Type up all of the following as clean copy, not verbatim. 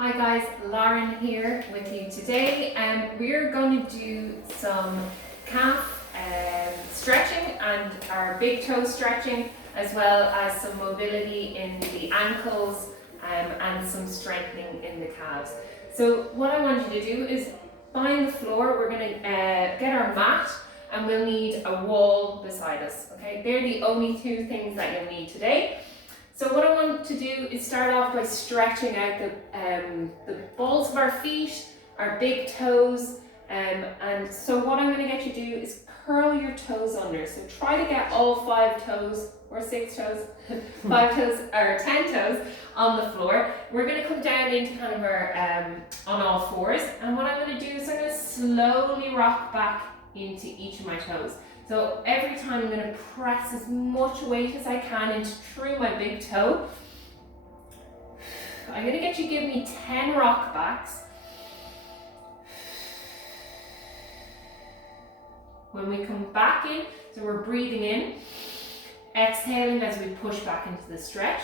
Hi guys, Lauren here with you today, and we're going to do some calf stretching and our big toe stretching, as well as some mobility in the ankles and some strengthening in the calves. So what I want you to do is find the floor. We're going to get our mat, and we'll need a wall beside us. Okay, they're the only two things that you'll need today. So what I want to do is start off by stretching out the balls of our feet, our big toes, and so what I'm going to get you to do is curl your toes under. So try to get all 5 toes, or 6 toes, 5 toes, or 10 toes on the floor. We're going to come down into kind of our, on all fours, and what I'm going to do is I'm going to slowly rock back into each of my toes. So every time I'm going to press as much weight as I can into through my big toe. I'm going to get you to give me 10 rock backs. When we come back in, so we're breathing in, exhaling as we push back into the stretch.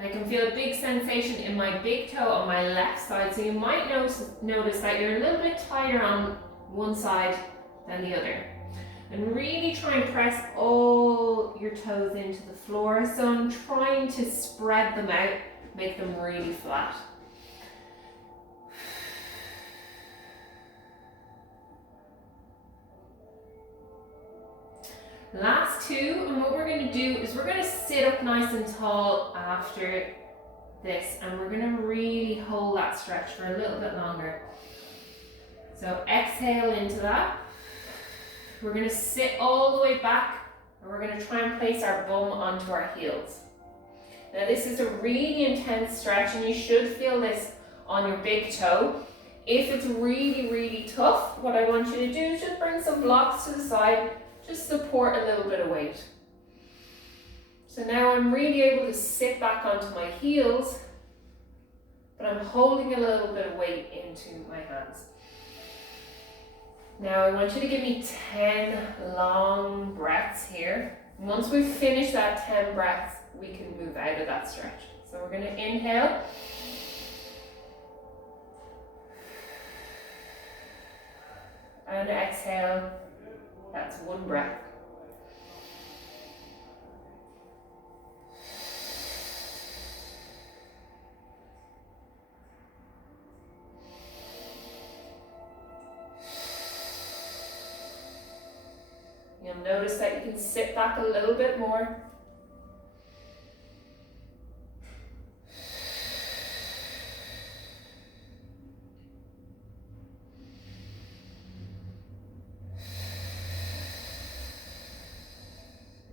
I can feel a big sensation in my big toe on my left side, so you might notice that you're a little bit tighter on one side than the other. And really try and press all your toes into the floor. So I'm trying to spread them out, make them really flat. Last 2, and what we're going to do is we're going to sit up nice and tall after this, and we're going to really hold that stretch for a little bit longer. So exhale into that. We're going to sit all the way back, and we're going to try and place our bum onto our heels. Now this is a really intense stretch, and you should feel this on your big toe. If it's really, really tough, what I want you to do is just bring some blocks to the side. Just support a little bit of weight. So now I'm really able to sit back onto my heels, but I'm holding a little bit of weight into my hands. Now I want you to give me 10 long breaths here. And once we've finished that 10 breaths, we can move out of that stretch. So we're going to inhale. And exhale. That's 1 breath. You'll notice that you can sit back a little bit more.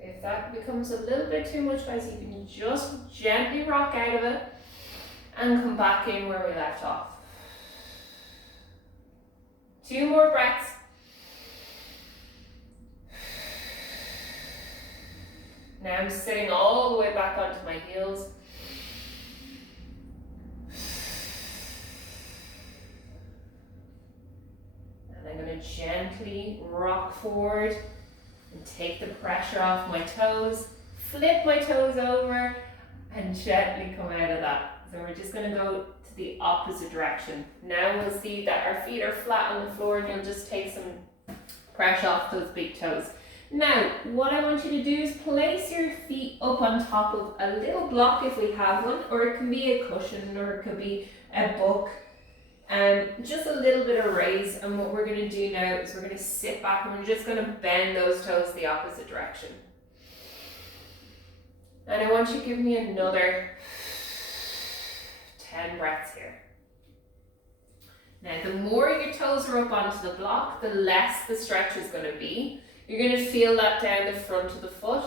If that becomes a little bit too much, guys, you can just gently rock out of it and come back in where we left off. 2 more breaths. Now I'm sitting all the way back onto my heels. And I'm going to gently rock forward and take the pressure off my toes, flip my toes over, and gently come out of that. So we're just going to go to the opposite direction. Now we'll see that our feet are flat on the floor, and you'll just take some pressure off those big toes. Now, what I want you to do is place your feet up on top of a little block if we have one, or it can be a cushion, or it could be a book. Just a little bit of raise, and what we're going to do now is we're going to sit back and we're just going to bend those toes the opposite direction. And I want you to give me another 10 breaths here. Now the more your toes are up onto the block, the less the stretch is going to be. You're going to feel that down the front of the foot,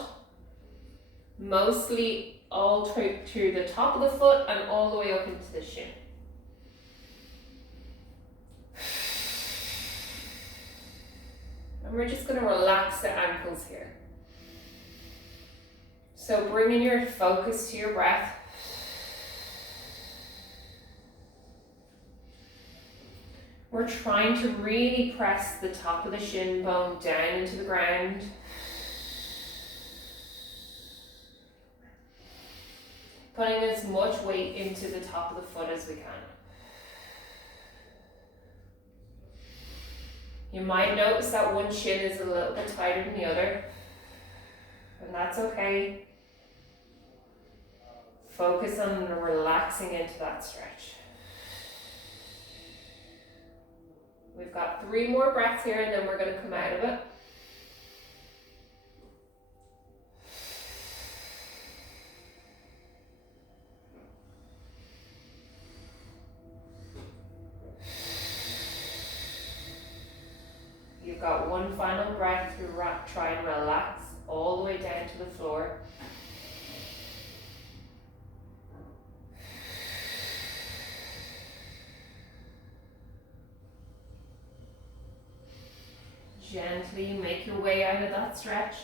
mostly all through the top of the foot and all the way up into the shin. And we're just going to relax the ankles here. So bringing your focus to your breath. We're trying to really press the top of the shin bone down into the ground. Putting as much weight into the top of the foot as we can. You might notice that one shin is a little bit tighter than the other, and that's okay. Focus on relaxing into that stretch. We've got 3 more breaths here and then we're going to come out of it. You've got one final breath to try and relax all the way down to the floor. Gently make your way out of that stretch.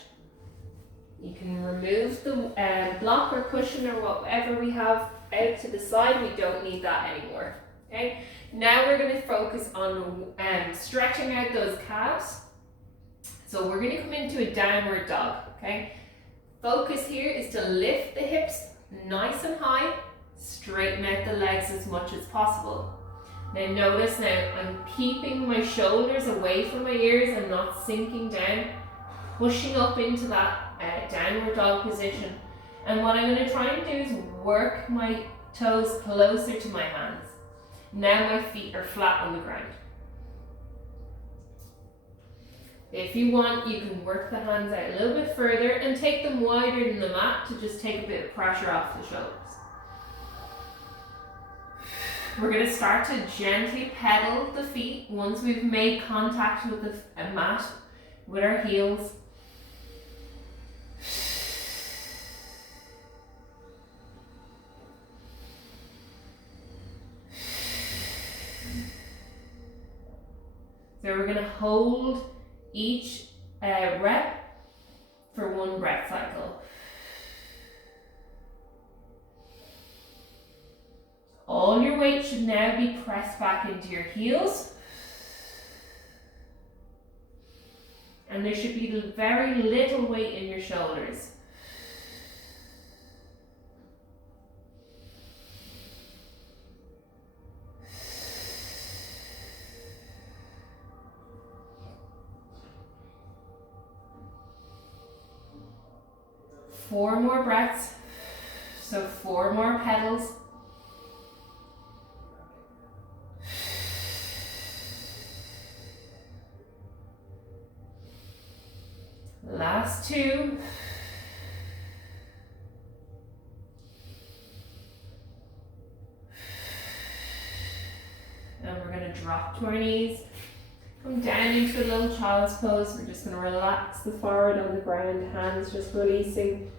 You can remove the block or cushion or whatever we have out to the side. We don't need that anymore. Okay. Now we're going to focus on stretching out those calves. So we're going to come into a downward dog. Okay. Focus here is to lift the hips nice and high, straighten out the legs as much as possible. Now notice I'm keeping my shoulders away from my ears and not sinking down, pushing up into that downward dog position. And what I'm going to try and do is work my toes closer to my hands. Now my feet are flat on the ground. If you want, you can work the hands out a little bit further and take them wider than the mat to just take a bit of pressure off the shoulders. We're going to start to gently pedal the feet once we've made contact with the mat with our heels. So we're going to hold each rep for 1 breath cycle. All your weight should now be pressed back into your heels. And there should be very little weight in your shoulders. Four more breaths. So 4 more pedals. Last 2. And we're going to drop to our knees. Come down into a little child's pose. We're just going to relax the forehead on the ground, hands just releasing.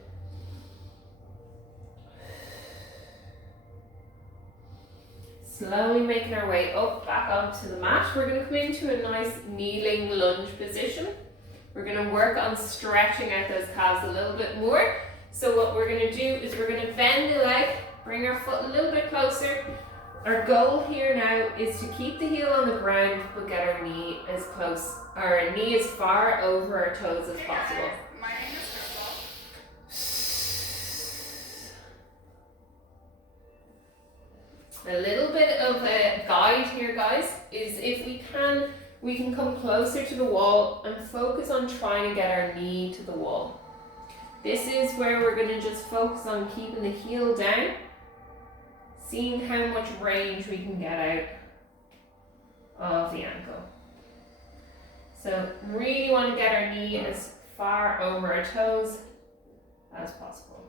Slowly making our way up, back onto the mat. We're going to come into a nice kneeling lunge position. We're going to work on stretching out those calves a little bit more. So what we're going to do is we're going to bend the leg, bring our foot a little bit closer. Our goal here now is to keep the heel on the ground, but get our knee as close, or our knee as far over our toes as possible. My name is Crystal. A little bit of a guide here, guys, is if we can come closer to the wall and focus on trying to get our knee to the wall. This is where we're going to just focus on keeping the heel down, seeing how much range we can get out of the ankle. So really want to get our knee as far over our toes as possible.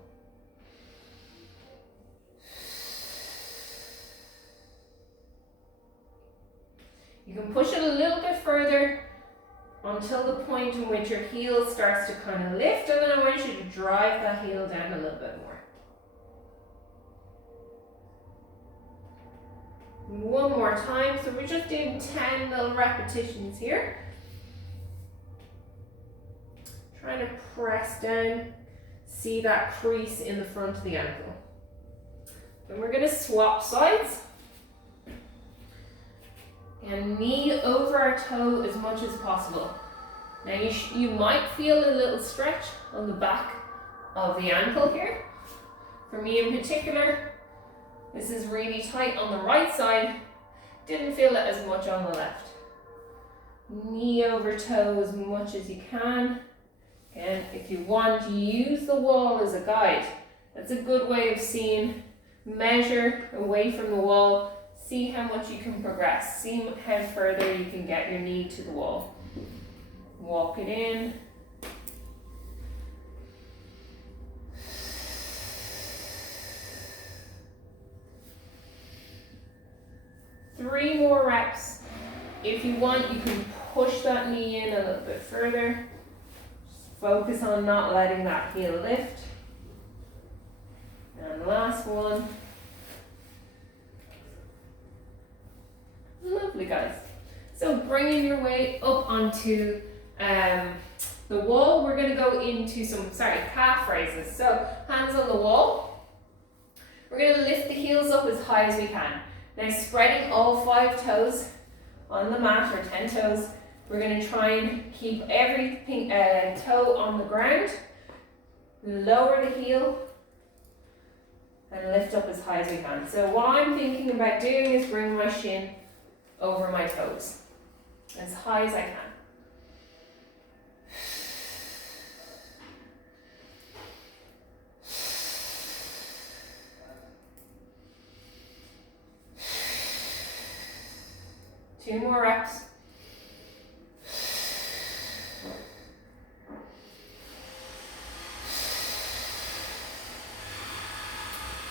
You can push it a little bit further until the point in which your heel starts to kind of lift, and then I want you to drive that heel down a little bit more. One more time, so we're just doing 10 little repetitions here. Trying to press down, see that crease in the front of the ankle. Then we're going to swap sides. And knee over our toe as much as possible. Now you might feel a little stretch on the back of the ankle here. For me in particular, this is really tight on the right side. Didn't feel it as much on the left. Knee over toe as much as you can. Again, if you want, use the wall as a guide. That's a good way of seeing, measure away from the wall, see how much you can progress, see how further you can get your knee to the wall. Walk it in. Three more reps. If you want, you can push that knee in a little bit further. Just focus on not letting that heel lift. And last one. Lovely, guys. So bringing your weight up onto the wall, we're going to go into some, calf raises. So hands on the wall. We're going to lift the heels up as high as we can. Now spreading all 5 toes on the mat, or 10 toes, we're going to try and keep every toe on the ground, lower the heel, and lift up as high as we can. So what I'm thinking about doing is bring my shin over my toes, as high as I can. Two more reps.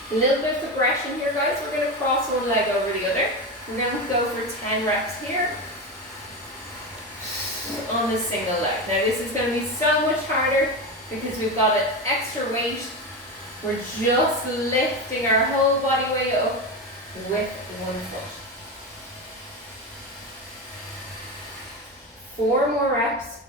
A little bit of aggression here, guys. We're going to cross one leg over the other. We're going to go for 10 reps here on the single leg. Now this is going to be so much harder because we've got an extra weight. We're just lifting our whole body weight up with one foot. 4 more reps.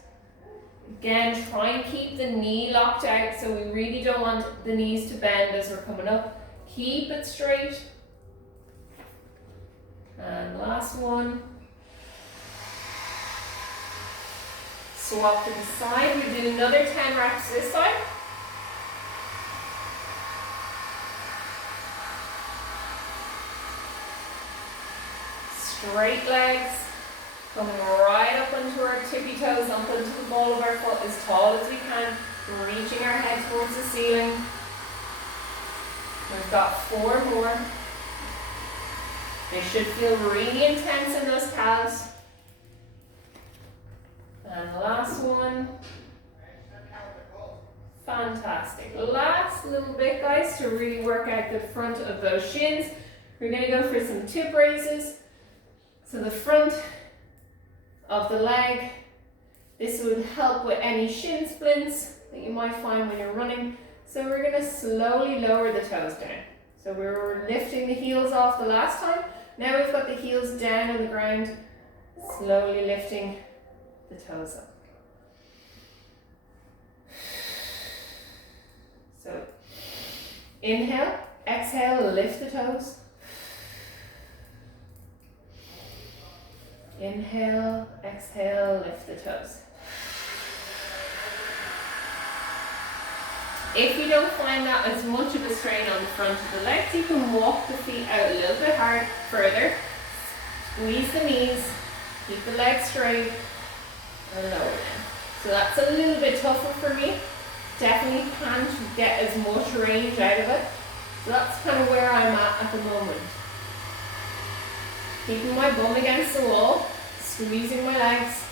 Again, try and keep the knee locked out, so we really don't want the knees to bend as we're coming up. Keep it straight. And last one. Swap to the side. We do another 10 reps this side. Straight legs. Coming right up onto our tippy toes, up into the ball of our foot as tall as we can, reaching our head towards the ceiling. We've got 4 more. They should feel really intense in those calves. And the last one. Fantastic. Last little bit, guys, to really work out the front of those shins. We're going to go for some tip raises. So the front of the leg. This would help with any shin splints that you might find when you're running. So we're going to slowly lower the toes down. So we were lifting the heels off the last time. Now we've got the heels down on the ground, slowly lifting the toes up. So inhale, exhale, lift the toes. Inhale, exhale, lift the toes. If you don't find that as much of a strain on the front of the legs, you can walk the feet out a little bit hard further. Squeeze the knees, keep the legs straight, and lower them. So that's a little bit tougher for me. Definitely can't get as much range out of it. So that's kind of where I'm at the moment. Keeping my bum against the wall, squeezing my legs.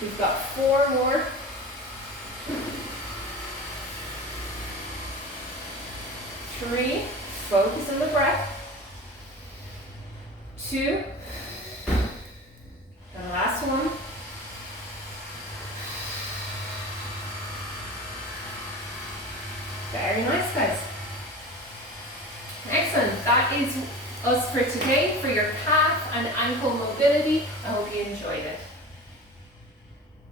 We've got 4 more. 3, focus on the breath. 2, and last one. Very nice, guys. Excellent. That is us for today for your calf and ankle mobility. I hope you enjoyed it.